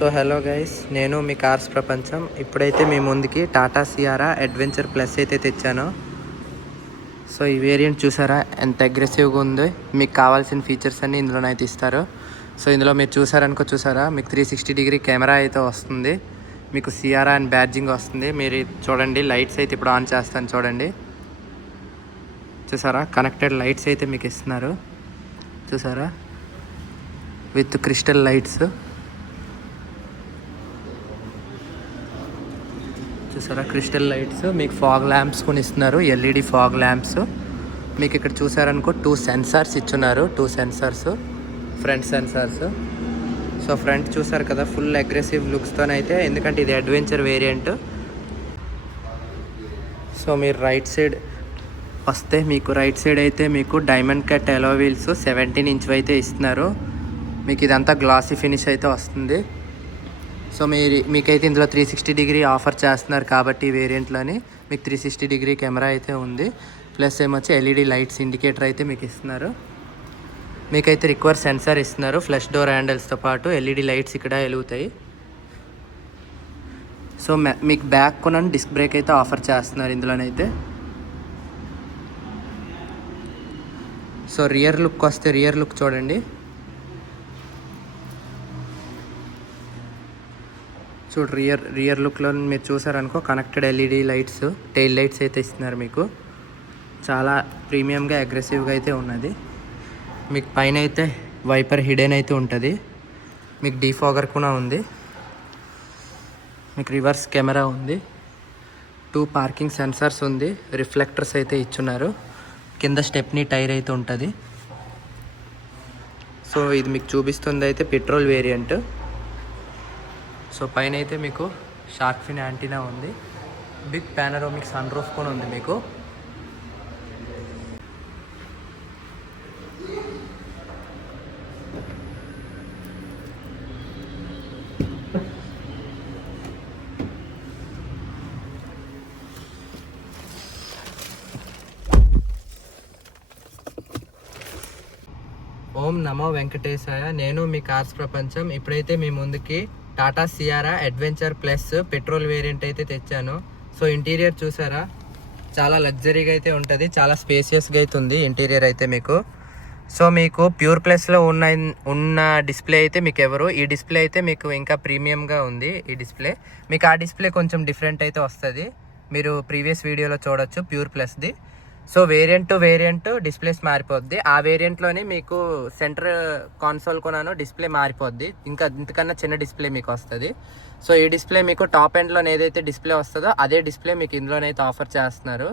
So hello guys, నేను మీ cars ప్రపంచం. ఇప్పుడైతే మీ ముందుకి టాటా సియారా అడ్వెంచర్ ప్లస్ అయితే తెచ్చాను. సో ఈ వేరియంట్ చూసారా ఎంత అగ్రెసివ్గా ఉందో. మీకు కావాల్సిన ఫీచర్స్ అన్నీ ఇందులోనైతే ఇస్తారు. సో ఇందులో మీరు చూసారా మీకు 360 డిగ్రీ కెమెరా అయితే వస్తుంది. మీకు సియారా అండ్ బ్యాడ్జింగ్ వస్తుంది. మీరు చూడండి, లైట్స్ అయితే ఇప్పుడు ఆన్ చేస్తాను చూడండి. చూసారా, కనెక్టెడ్ లైట్స్ అయితే మీకు ఇస్తున్నారు. చూసారా, విత్ క్రిస్టల్ లైట్స్. చూసారా, క్రిస్టల్ లైట్స్. మీకు ఫాగ్ ల్యాంప్స్ కొని ఇస్తున్నారు, ఎల్ఈడి ఫాగ్ ల్యాంప్స్. మీకు ఇక్కడ చూసారనుకో 2 సెన్సార్స్ ఇచ్చున్నారు. 2 sensors, front sensors. So front చూసారు కదా, ఫుల్ అగ్రెసివ్ లుక్స్తోనైతే, ఎందుకంటే ఇది అడ్వెంచర్ వేరియంట్. సో మీరు రైట్ సైడ్ వస్తే మీకు రైట్ సైడ్ అయితే మీకు diamond cut alloy wheels 17 inch అయితే ఇస్తున్నారు. మీకు ఇదంతా గ్లాసీ ఫినిష్ అయితే వస్తుంది. సో మీకైతే ఇందులో 360 డిగ్రీ ఆఫర్ చేస్తున్నారు కాబట్టి ఈ వేరియంట్లోని మీకు 360 డిగ్రీ కెమెరా అయితే ఉంది. ప్లస్ ఏమొచ్చి ఎల్ఈడి లైట్స్ ఇండికేటర్ అయితే మీకు ఇస్తున్నారు. మీకైతే రిక్వర్ సెన్సార్ ఇస్తున్నారు. ఫ్లష్ డోర్ హ్యాండిల్స్తో పాటు ఎల్ఈడి లైట్స్ ఇక్కడ వెలుగుతాయి. సో మీకు బ్యాక్ కొన డిస్క్ బ్రేక్ అయితే ఆఫర్ చేస్తున్నారు ఇందులోనైతే. సో రియర్ లుక్ వస్తే, రియర్ లుక్ చూడండి. రియర్ లుక్లో మీరు చూసారనుకో, connected LED lights, tail lights అయితే ఇస్తున్నారు. మీకు చాలా ప్రీమియంగా అగ్రెసివ్గా అయితే ఉన్నది. మీకు పైన అయితే వైపర్ హిడెన్ అయితే ఉంటుంది. మీకు డీఫాగర్ కూడా ఉంది. మీకు రివర్స్ కెమెరా ఉంది. 2 పార్కింగ్ సెన్సార్స్ ఉంది. రిఫ్లెక్టర్స్ అయితే ఇచ్చున్నారు. కింద స్టెప్నీ టైర్ అయితే ఉంటుంది. సో ఇది మీకు చూపిస్తుంది అయితే పెట్రోల్ వేరియంట్. సో పైన అయితే మీకు షార్క్ ఫిన్ యాంటీనా ఉంది. బిగ్ పానరోమిక్ సన్ రూఫ్ కూడా ఉంది మీకు. ఓం నమో వెంకటేశాయ. నేను మీ కార్స్ ప్రపంచం. ఇప్పుడైతే మీ ముందుకి Tata Sierra adventure plus petrol variant అయితే తెచ్చాను. సో ఇంటీరియర్ చూసారా, చాలా లగ్జరీగా అయితే ఉంటుంది. చాలా స్పేసియస్గా అయితే ఉంది ఇంటీరియర్ అయితే మీకు. సో మీకు ప్యూర్ ప్లస్లో ఉన్న డిస్ప్లే అయితే మీకు ఎవరు, ఈ డిస్ప్లే అయితే మీకు ఇంకా ప్రీమియంగా ఉంది. ఈ డిస్ప్లే మీకు ఆ డిస్ప్లే కొంచెం డిఫరెంట్ అయితే వస్తుంది. మీరు ప్రీవియస్ వీడియోలో చూడొచ్చు ప్యూర్ ప్లస్ది. So variant to variant displays మారిపోద్ది. ఆ వేరియంట్లోనే మీకు సెంటర్ కాన్సోల్ కొనాను డిస్ప్లే మారిపోద్ది. ఇంకా ఇంతకన్నా చిన్న డిస్ప్లే మీకు వస్తుంది. సో ఈ డిస్ప్లే మీకు టాప్ ఎండ్లో ఏదైతే డిస్ప్లే వస్తుందో అదే డిస్ప్లే మీకు ఇందులోనైతే ఆఫర్ చేస్తున్నారు.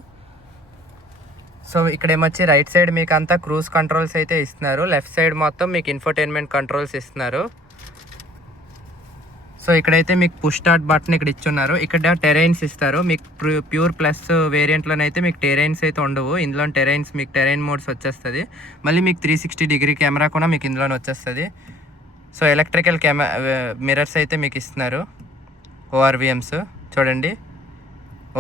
సో ఇక్కడ ఏమొచ్చి రైట్ సైడ్ మీకు అంతా క్రూజ్ కంట్రోల్స్ అయితే ఇస్తున్నారు. లెఫ్ట్ సైడ్ మొత్తం మీకు ఇన్ఫోటైన్మెంట్ కంట్రోల్స్ ఇస్తున్నారు. సో ఇక్కడైతే మీకు పుష్ స్టార్ట్ బటన్ ఇక్కడ ఇచ్చున్నారు. ఇక్కడ టెరైన్స్ ఇస్తారు. మీకు ప్యూర్ ప్లస్ వేరియంట్లోనైతే మీకు టెరైన్స్ అయితే ఉండవు. ఇందులో టెరైన్స్ మీకు టెరైన్ మోడ్స్ వచ్చేస్తుంది. మళ్ళీ మీకు 360 డిగ్రీ కెమెరా కూడా మీకు ఇందులోనే వచ్చేస్తుంది. సో ఎలక్ట్రికల్ మిర్రర్స్ అయితే మీకు ఇస్తున్నారు. ఓఆర్విఎమ్స్ చూడండి,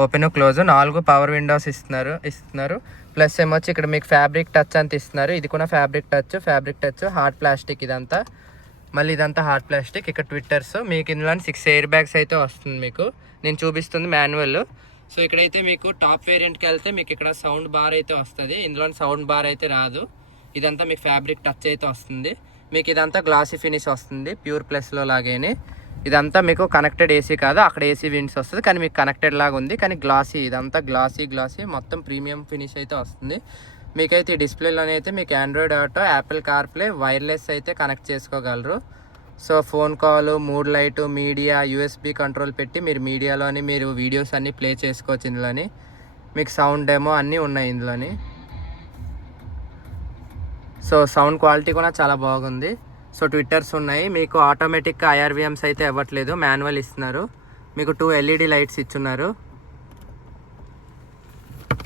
ఓపెన్ క్లోజ్. 4 పవర్ విండోస్ ఇస్తున్నారు. ప్లస్ ఏమొచ్చి ఇక్కడ మీకు ఫ్యాబ్రిక్ టచ్ అంత ఇస్తున్నారు. ఇది కూడా ఫ్యాబ్రిక్ టచ్ హార్డ్ ప్లాస్టిక్ ఇదంతా. మళ్ళీ ఇదంతా హార్డ్ ప్లాస్టిక్. ఇక్కడ ట్విట్టర్స్ మీకు ఇందులో 6 ఎయిర్ బ్యాగ్స్ అయితే వస్తుంది. మీకు నేను చూపిస్తుంది మాన్యువల్. సో ఇక్కడైతే మీకు టాప్ వేరియంట్కి వెళ్తే మీకు ఇక్కడ సౌండ్ బార్ అయితే వస్తుంది. ఇందులో సౌండ్ బార్ అయితే రాదు. ఇదంతా మీకు ఫ్యాబ్రిక్ టచ్ అయితే వస్తుంది. మీకు ఇదంతా గ్లాసీ ఫినిష్ వస్తుంది ప్యూర్ ప్లస్లో లాగానే. ఇదంతా మీకు కనెక్టెడ్ ఏసీ కాదు, అక్కడ ఏసీ విండ్స్ వస్తుంది, కానీ మీకు కనెక్టెడ్ లాగా ఉంది. కానీ గ్లాసీ, ఇదంతా గ్లాసీ మొత్తం ప్రీమియం ఫినిష్ అయితే వస్తుంది. మీకైతే ఈ డిస్ప్లేలోనైతే మీకు Android auto, Apple CarPlay, wireless అయితే కనెక్ట్ చేసుకోగలరు. So phone call, mood light, media, USB control పెట్టి మీరు మీడియాలోని మీరు వీడియోస్ అన్నీ ప్లే చేసుకోవచ్చు. ఇందులోని మీకు సౌండ్ డెమో అన్నీ ఉన్నాయి ఇందులోని. సో సౌండ్ క్వాలిటీ కూడా చాలా బాగుంది. సో ట్విట్టర్స్ ఉన్నాయి. మీకు ఆటోమేటిక్గా ఐఆర్విఎమ్స్ అయితే ఇవ్వట్లేదు, మాన్యువల్ ఇస్తున్నారు. మీకు 2 ఎల్ఈడి లైట్స్ ఇచ్చున్నారు.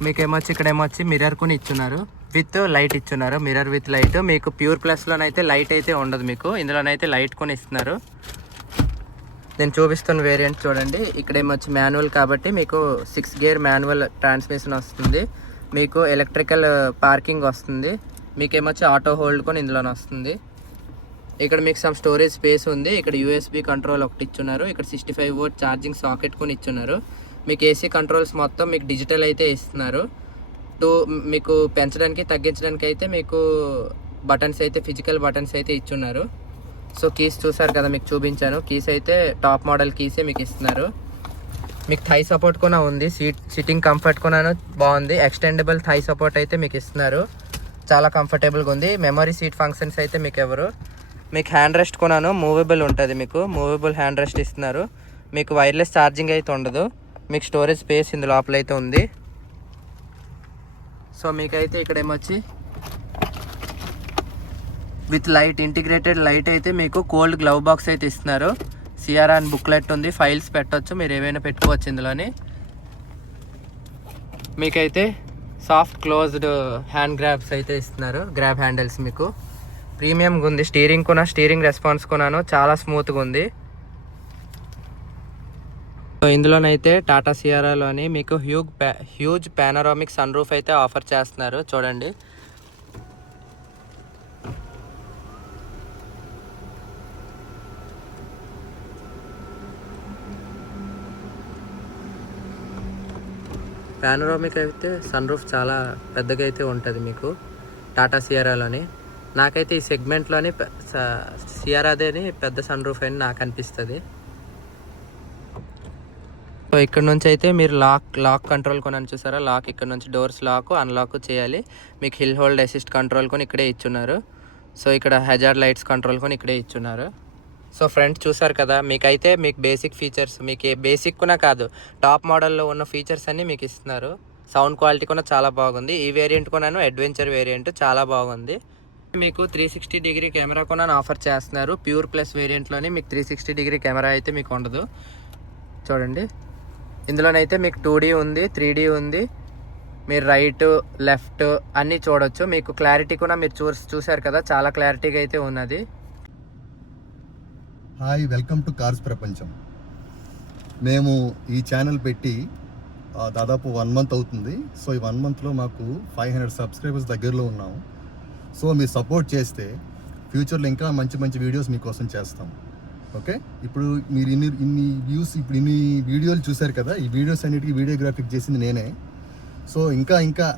మీకు ఇక్కడ ఏమొచ్చి మిర్రర్ కూడా ఇచ్చున్నారు, విత్ లైట్ ఇచ్చున్నారు. Mirror with light. మీకు ప్యూర్ ప్లస్లోనైతే లైట్ అయితే ఉండదు. మీకు ఇందులోనైతే లైట్ కూడా ఇస్తున్నారు. నేను చూపిస్తున్న వేరియంట్ చూడండి. ఇక్కడ ఏమొచ్చి మాన్యువల్ కాబట్టి మీకు 6 గేర్ మాన్యువల్ ట్రాన్స్మిషన్ వస్తుంది. మీకు ఎలక్ట్రికల్ పార్కింగ్ వస్తుంది. మీకేమొచ్చి ఆటో హోల్డ్ కూడా ఇందులోనే వస్తుంది. ఇక్కడ మీకు సమ్ స్టోరేజ్ స్పేస్ ఉంది. ఇక్కడ యూఎస్బి కంట్రోల్ ఒకటి ఇచ్చున్నారు. ఇక్కడ 65 వోల్ట్ ఛార్జింగ్ సాకెట్ కొని ఇచ్చున్నారు. మీకు ఏసీ కంట్రోల్స్ మొత్తం మీకు డిజిటల్ అయితే ఇస్తున్నారు. మీకు పెంచడానికి తగ్గించడానికి అయితే మీకు బటన్స్ అయితే ఫిజికల్ బటన్స్ అయితే ఇచ్చున్నారు. సో కీస్ చూసారు కదా, మీకు చూపించాను. కీస్ అయితే టాప్ మోడల్ కీసే మీకు ఇస్తున్నారు. మీకు థై సపోర్ట్ కూడా ఉంది. సిట్టింగ్ కంఫర్ట్ కూడా బాగుంది. ఎక్స్టెండబుల్ థై సపోర్ట్ అయితే మీకు ఇస్తున్నారు. చాలా కంఫర్టబుల్గా ఉంది. మెమరీ సీట్ ఫంక్షన్స్ అయితే మీకు హ్యాండ్ రెస్ట్ కొనాను మూవబుల్ ఉంటుంది. మీకు మూవబుల్ హ్యాండ్ రెస్ట్ ఇస్తున్నారు. మీకు వైర్లెస్ ఛార్జింగ్ అయితే ఉండదు. మీకు స్టోరేజ్ స్పేస్ ఇందు లోపల అయితే ఉంది. సో మీకైతే ఇక్కడ ఏమొచ్చి విత్ లైట్ ఇంటిగ్రేటెడ్ లైట్ అయితే మీకు కోల్డ్ గ్లవ్ బాక్స్ అయితే ఇస్తున్నారు. సిఆర్ఆర్ బుక్లెట్ ఉంది. ఫైల్స్ పెట్టవచ్చు, మీరు ఏమైనా పెట్టుకోవచ్చు ఇందులోని. మీకైతే సాఫ్ట్ క్లోజ్డ్ హ్యాండ్ గ్రాబ్స్ అయితే ఇస్తున్నారు. గ్రాబ్ హ్యాండిల్స్ మీకు ప్రీమియంగా ఉంది. స్టీరింగ్ రెస్పాన్స్ కొనాను చాలా స్మూత్గా ఉంది. సో ఇందులోనైతే టాటా సిఆర్ఆర్లోని మీకు హ్యూజ్ పానరామిక్ సన్ రూఫ్ అయితే ఆఫర్ చేస్తున్నారు. చూడండి, పానరామిక్ అయితే సన్ రూఫ్ చాలా పెద్దగా అయితే ఉంటుంది మీకు టాటా సిఆర్ఆర్లోని. నాకైతే ఈ సెగ్మెంట్లోని సిఆర్ఆర్దేని పెద్ద సన్ రూఫ్ అని నాకు అనిపిస్తుంది. సో ఇక్కడ నుంచి అయితే మీరు లాక్ కంట్రోల్ కొనని చూసారా, లాక్ ఇక్కడ నుంచి డోర్స్ లాక్ అన్లాక్ చేయాలి. మీకు హిల్ హోల్డ్ అసిస్ట్ కంట్రోల్ కొని ఇక్కడే ఇచ్చున్నారు. సో ఇక్కడ హెజార్డ్ లైట్స్ కంట్రోల్ కొని ఇక్కడే ఇచ్చున్నారు. సో ఫ్రెండ్స్ చూసారు కదా, మీకు బేసిక్ ఫీచర్స్ మీకు బేసిక్ కూడా కాదు, టాప్ మోడల్లో ఉన్న ఫీచర్స్ అన్నీ మీకు ఇస్తున్నారు. సౌండ్ క్వాలిటీ కూడా చాలా బాగుంది. ఈ వేరియంట్ కొన్నాను అడ్వెంచర్ వేరియంట్ చాలా బాగుంది. మీకు 360 డిగ్రీ కెమెరా కూడా ఆఫర్ చేస్తున్నారు. ప్యూర్ ప్లస్ వేరియంట్లోని మీకు 360 డిగ్రీ కెమెరా అయితే మీకు ఉండదు. చూడండి, ఇందులోనైతే మీకు 2D ఉంది, 3D ఉంది. మీరు రైట్ లెఫ్ట్ అన్నీ చూడొచ్చు. మీకు క్లారిటీ కూడా మీరు చూసారు కదా, చాలా క్లారిటీగా అయితే ఉన్నది. హాయ్, వెల్కమ్ టు కార్స్ ప్రపంచం. మేము ఈ ఛానల్ పెట్టి దాదాపు 1 మంత్ అవుతుంది. సో ఈ 1 మంత్లో మాకు 500 సబ్స్క్రైబర్స్ దగ్గరలో ఉన్నాము. సో మీరు సపోర్ట్ చేస్తే ఫ్యూచర్లో ఇంకా మంచి మంచి వీడియోస్ మీకోసం చేస్తాం. ఓకే, ఇప్పుడు మీరు ఇన్ని వీడియోలు చూశారు కదా, ఈ వీడియోస్ అన్నిటికీ వీడియోగ్రాఫిక్ చేసింది నేనే. సో ఇంకా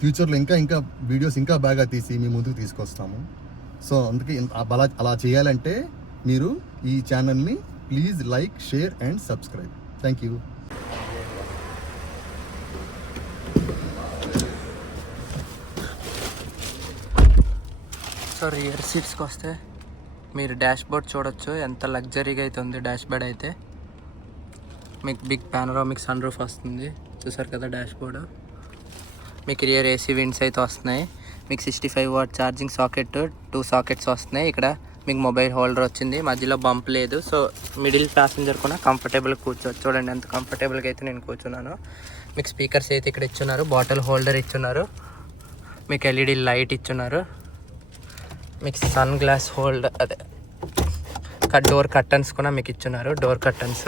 ఫ్యూచర్లో ఇంకా వీడియోస్ ఇంకా బాగా తీసి మీ ముందుకు తీసుకొస్తాము. సో అందుకే అలా చేయాలంటే మీరు ఈ ఛానల్ని please like, share and subscribe. Thank you. So rear సీట్స్కి వస్తే మీరు డాష్ బోర్డ్ చూడొచ్చు, ఎంత లగ్జరీగా అయితే ఉంది డాష్ బోర్డ్ అయితే. మీకు బిగ్ పానరామిక్ సన్ రూఫ్ వస్తుంది, చూసారు కదా డాష్ బోర్డు. మీకు రియర్ ఏసీ విండ్స్ అయితే వస్తున్నాయి. మీకు 65 వాట్ ఛార్జింగ్ సాకెట్ 2 సాకెట్స్ వస్తున్నాయి. ఇక్కడ మీకు మొబైల్ హోల్డర్ వచ్చింది, మధ్యలో బంప్ లేదు. సో మిడిల్ ప్యాసింజర్ కూడా కంఫర్టబుల్గా కూర్చోవచ్చు. చూడండి ఎంత కంఫర్టబుల్గా అయితే నేను కూర్చున్నాను. మీకు స్పీకర్స్ అయితే ఇక్కడ ఇచ్చున్నారు, బాటిల్ హోల్డర్ ఇచ్చున్నారు, మీకు ఎల్ఈడి లైట్ ఇచ్చున్నారు, మీకు సన్ గ్లాస్ హోల్డర్ అదే డోర్ కర్టన్స్ కూడా మీకు ఇచ్చున్నారు. డోర్ కర్టన్స్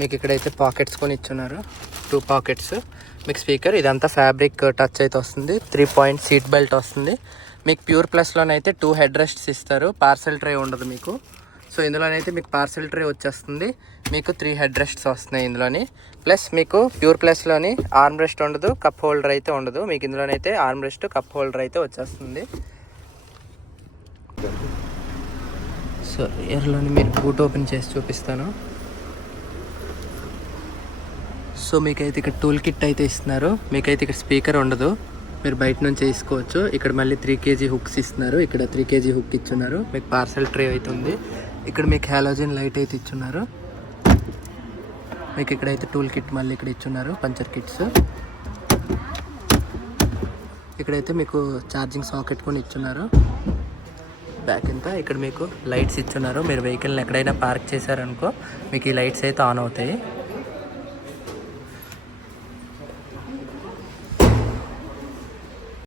మీకు ఇక్కడైతే పాకెట్స్ కూడా ఇచ్చున్నారు, 2 పాకెట్స్. మీకు స్పీకర్ ఇదంతా ఫ్యాబ్రిక్ టచ్ అయితే వస్తుంది. 3 పాయింట్ సీట్ బెల్ట్ వస్తుంది. మీకు ప్యూర్ ప్లస్లోనైతే 2 హెడ్ రెస్ట్స్ ఇస్తారు. పార్సెల్ ట్రే ఉండదు మీకు. సో ఇందులోనైతే మీకు పార్సెల్ ట్రే వచ్చేస్తుంది. మీకు 3 హెడ్ రెస్ట్స్ వస్తున్నాయి ఇందులోని. ప్లస్ మీకు ప్యూర్ ప్లస్లోని ఆర్మ్ రెస్ట్ ఉండదు, కప్ హోల్డర్ అయితే ఉండదు. మీకు ఇందులోనైతే ఆర్మ్ రెస్ట్, కప్ హోల్డర్ అయితే వచ్చేస్తుంది. సో రియర్లోని మీరు బూట్ ఓపెన్ చేసి చూపిస్తాను. సో మీకైతే ఇక్కడ టూల్ కిట్ అయితే ఇస్తున్నారు. మీకైతే ఇక్కడ స్పీకర్ ఉండదు, మీరు బయట నుంచి వేసుకోవచ్చు. ఇక్కడ మళ్ళీ 3 kg హుక్స్ ఇస్తున్నారు. ఇక్కడ 3 kg హుక్ ఇచ్చున్నారు. మీకు పార్సెల్ ట్రే అయితే ఉంది. ఇక్కడ మీకు హాలోజన్ లైట్ అయితే ఇచ్చున్నారు. మీకు ఇక్కడైతే టూల్ కిట్ మళ్ళీ ఇక్కడ ఇచ్చున్నారు, పంచర్ కిట్స్. ఇక్కడైతే మీకు ఛార్జింగ్ సాకెట్ కూడా ఇచ్చున్నారు. బ్యాక్ అంతా ఇక్కడ మీకు లైట్స్ ఇచ్చున్నారు. మీరు వెహికల్ని ఎక్కడైనా పార్క్ చేశారనుకో మీకు ఈ లైట్స్ అయితే ఆన్ అవుతాయి.